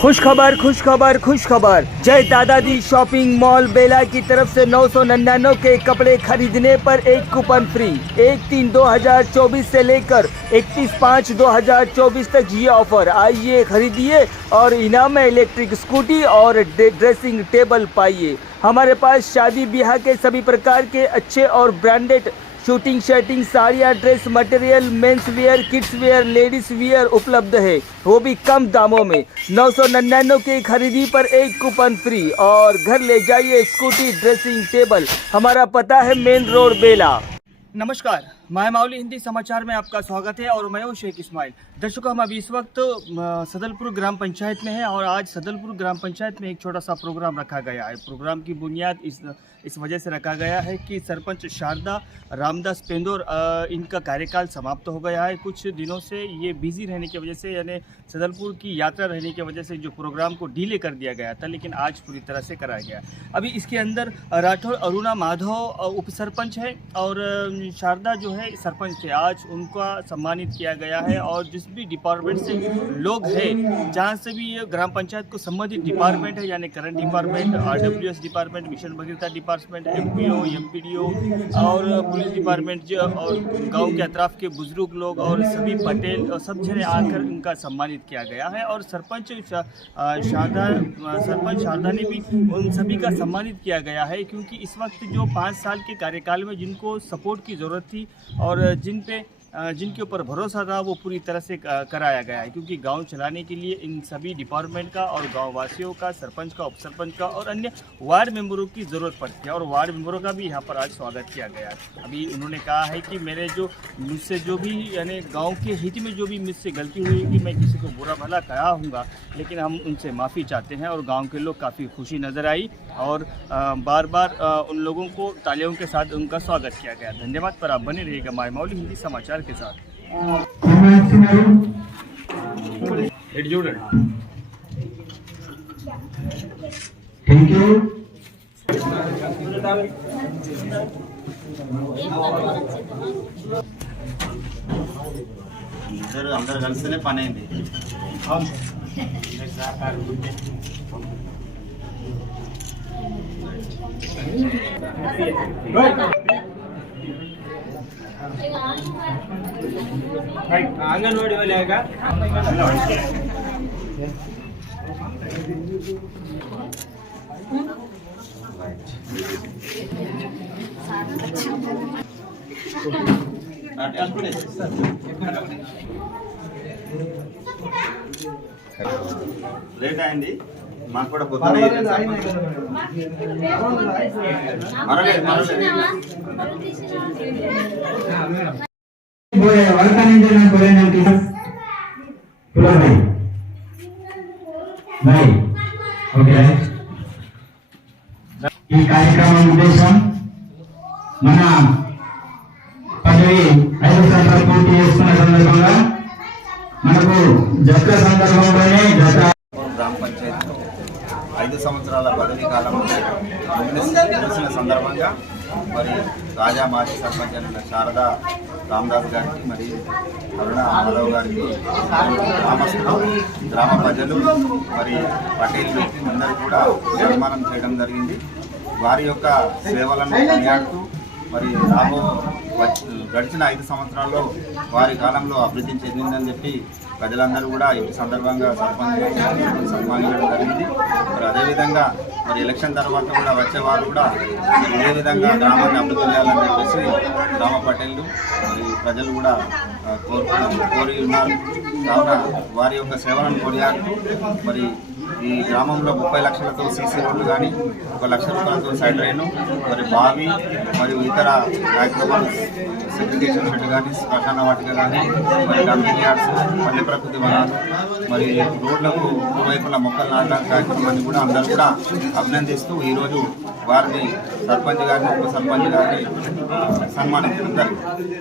खुश खबर। जय दादाजी शॉपिंग मॉल बेला की तरफ से 999 के कपड़े खरीदने पर एक कूपन फ्री। 1/3/2024 से लेकर 31/5/2024 तक ये ऑफर। आइए खरीदिए और इनाम में इलेक्ट्रिक स्कूटी और ड्रेसिंग टेबल पाइए। हमारे पास शादी ब्याह के सभी प्रकार के अच्छे और ब्रांडेड शूटिंग शर्टिंग साड़ियाँ, dress material, men's wear, kids where, ladies wear उपलब्ध है, वो भी कम दामों में। 999 की खरीदी पर एक कूपन फ्री और घर ले जाइए स्कूटी ड्रेसिंग टेबल। हमारा पता है मेन रोड बेला। नमस्कार, मायमावली हिंदी समाचार में आपका स्वागत है और मैं हूं शेख इस्माइल। दर्शकों, हम अभी इस वक्त सदलपुर ग्राम पंचायत में है और आज सदलपुर ग्राम पंचायत में एक छोटा सा प्रोग्राम रखा गया है। प्रोग्राम की बुनियाद इस वजह से रखा गया है कि सरपंच शारदा रामदास पेंदोर इनका कार्यकाल समाप्त हो गया है। कुछ दिनों से ये बिजी रहने की वजह से, यानी सदलपुर की यात्रा रहने की वजह से जो प्रोग्राम को डिले कर दिया गया था, लेकिन आज पूरी तरह से कराया गया। अभी इसके अंदर राठौर अरुणा माधव उप सरपंच है और शारदा जो है सरपंच थे। आज उनका सम्मानित किया गया है और जिस भी डिपार्टमेंट से लोग हैं, जहाँ से भी ये ग्राम पंचायत को संबंधित डिपार्टमेंट है, यानी current department, RWS department, mission Bhagiratha department, MPO, MPDO और पुलिस डिपार्टमेंट और गांव के अतराफ के बुजुर्ग लोग और सभी पटेल और सब जने आकर उनका सम्मानित किया गया है। और सरपंच शारदा ने भी उन सभी का सम्मानित किया गया है, क्योंकि इस वक्त जो 5 साल के कार्यकाल में जिनको सपोर्ट की ज़रूरत थी और जिनके ऊपर भरोसा था, वो पूरी तरह से कराया गया है। क्योंकि गांव चलाने के लिए इन सभी डिपार्टमेंट का और गांव वासियों का, सरपंच का, उप सरपंच का और अन्य वार्ड मेंबरों की ज़रूरत पड़ती है और वार्ड मेंबरों का भी यहां पर आज स्वागत किया गया है। अभी उन्होंने कहा है कि मुझसे जो भी, यानी गाँव के हित में जो भी मुझसे गलती हुई कि मैं किसी को बुरा भला कहा हूँगा, लेकिन हम उनसे माफ़ी चाहते हैं। और गाँव के लोग काफ़ी खुशी नज़र आई और बार बार उन लोगों को तालियों के साथ उनका स्वागत किया गया। धन्यवाद। पर आप बने रहिएगा मायमावली हिंदी समाचार के साथ। Thank you. అందరు కలిస్తేనే పని అయింది. आंगनवाड़ी वाले आएगा। లేట్ అయింది, మాకు కూడా పొద్దున ఈ కార్యక్రమం ఉద్దేశం మన పదవి 5 సంవత్సరాలు పూర్తి చేసుకున్న సందర్భంగా మనకు జత సందర్భంలోనే గ్రామ పంచాయత్ 5 సంవత్సరాల పదవీ కాలం ముగిసిన సందర్భంగా మరి రాజా మాజీ సర్పంచ్ అయిన శారదా రామదాస్ గారికి, మరి అరుణ మాధవ్ గారికి, గ్రామస్తులు, గ్రామ ప్రజలు, మరి పటేల్ వ్యక్తి అందరూ కూడా సన్మానం చేయడం జరిగింది. వారి యొక్క సేవలను కొనియాడుతూ మరి గడిచిన 5 సంవత్సరాల్లో వారి కాలంలో అభివృద్ధి చెందిందని చెప్పి ప్రజలందరూ కూడా ఈ సందర్భంగా సర్పంచ్ సన్మానించడం జరిగింది. మరి అదేవిధంగా మరి ఎలక్షన్ తర్వాత కూడా వచ్చేవారు కూడా ఏ విధంగా గ్రామాన్ని అభివృద్ధి చేయాలని చెప్పేసి గ్రామ పటేళ్ళు మరి ప్రజలు కూడా కోరి ఉన్నారు. కావున వారి యొక్క సేవలను కొనియాడుతూ మరి ఈ గ్రామంలో 30 లక్షలతో CC రోడ్లు కానీ, 1 లక్ష రూపాయలతో సైడ్ డ్రైను, మరి బావి మరియు ఇతర కార్యక్రమాలు, సెగ్రిగేషన్ షెడ్ కానీ, శ్మశాన వాటిక కానీ, మరి డంపింగ్ యార్డ్స్, పల్లె ప్రకృతి వనాలు, మరి రోడ్లకు వైపుల మొక్కలు నాటడం కార్యక్రమాన్ని కూడా అందరూ కూడా అభినందిస్తూ ఈరోజు వారిని సర్పంచ్ గారిని, ఉప సర్పంచ్ గారిని సన్మానించడం జరిగింది.